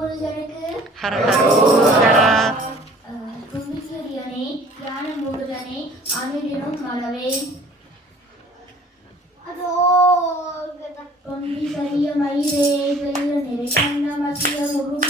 ಮೂಡುಜನಕ್ಕೆ ಹರ ಹರ ಭೂಮಿ ಸೂರ್ಯನೇ ಯಾನ ಮೂಡುಜನೆ ಅನಿಲಿನು ಮಲವೇ ಅದೋ ಪಂಬಿ ಸರಿಯ ಮೈರೇ ಬೆಲ್ಲ ನೆರೆ ಕಣ್ಣ ಮತಿಯ ಮುರುಗ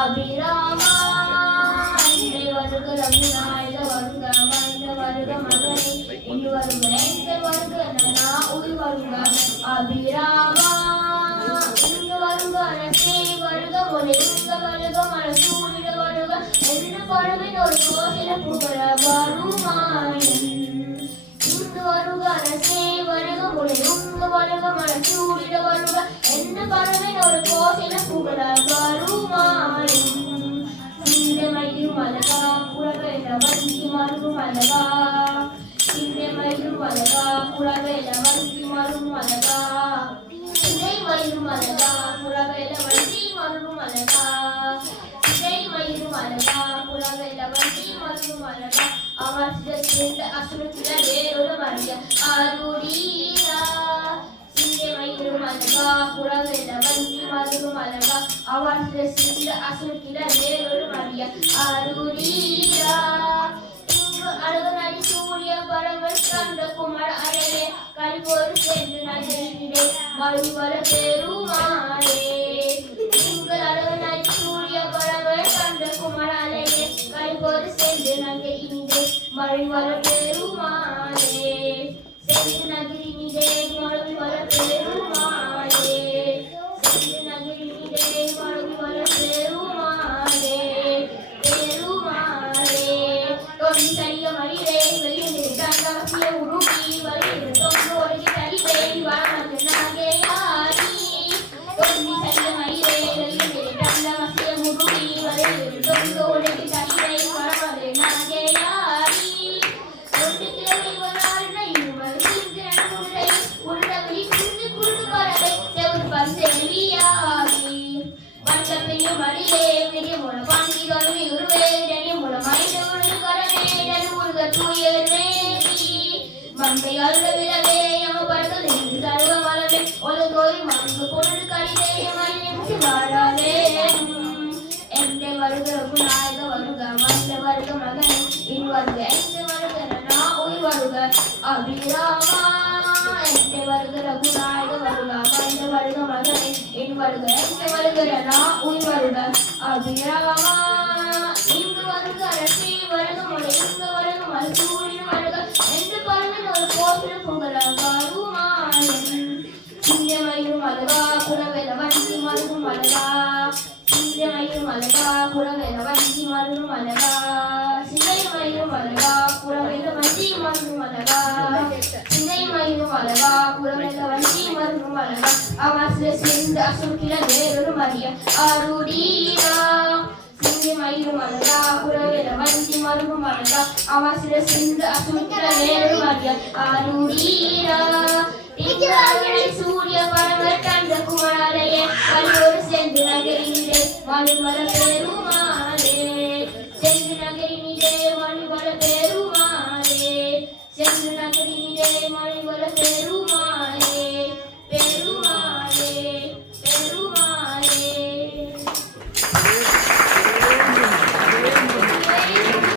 அபிராமா. வருக ரகுநாயக வருக மன்னு வருக மகனே. இனி வருக என்று வருக நனா உள் வருக அபிரா புகழ வருமாயின் இங்கு வருக அரசே வருக முறை உங்க வருக மனசு வருக என்ன பறவைன் ஒரு கோசில புகழ வருமாயும் இந்த மயிலும் அழகா புறவேல மருகும் அழகா இந்த மயிலும் அழகா புறவேல மருகும் அழகா இதை மயிலும் மலகா புறவேல வஞ்சி மருகும் அழகா இதை மயிலும் அழகா புறவேல வஞ்சி மருகும் அழகா அவர் சேர்ந்த அசுரத்தில வேறொரு மரிய ஆரூரீரா சிந்தை மயிலும் அழகா புறவேல வஞ்சி மருகும் அழகா அவர் சேர்ந்த அசுரத்தில வேறொரு மரிய ஆரூரீரா இங்கு அழகனடி சூரிய பரவல் கண்ட நகரிலே மறுவர பெருமாளே சென்று வந்த பெரிய மடியே பெரிய பாண்டி கருவி உருவே டனி முள மைந்த உருது கரமே டனி முருக தூயவே மங்கை அருள விழவே யம படங்கள் என்று சர்வ மலவே ஒழுங்கோய் மங்கு பொருள் கடிதே மயிலிச்சு வாழாவே எந்த வருக ரகுநாயக வருக மந்த வருக மகனே. இன் வருக எந்த வருக நனா உய் வருக அபிராமா. வருக ரகுநாயக வருக வருக எந்த வருக நனா உய் வருக இங்கு வருக அரசி வருக மொழி இங்கு வருக மசூரின் வருக. என்று பருவன் ஒரு கோவில் புகழ வருமாயன் சிங்கமயிலும் அழகா புறவேல வஞ்சி மருகும் அழகா சிங்கமயிலும் அழகா புறவேல வஞ்சி மருகும் அழகா சிங்கைமயிலும் அழகா புறவேல வஞ்சி மருகும் அழகா சிங்கைமயிலும் அழகா புறவேல அசுக்கில வேறொரு மரிய ஆரூடீரா சிந்தி மயிலும் அழகா உறவில வந்தி மருகும் அழகா அவசிய சிந்து அசுக்கில வேறொரு மரிய ஆரூடீரா சூரிய பரவர் கண்ட குமராலயே கல்லூர் சேர்ந்து நகரிலே மறுமர பெருமாளே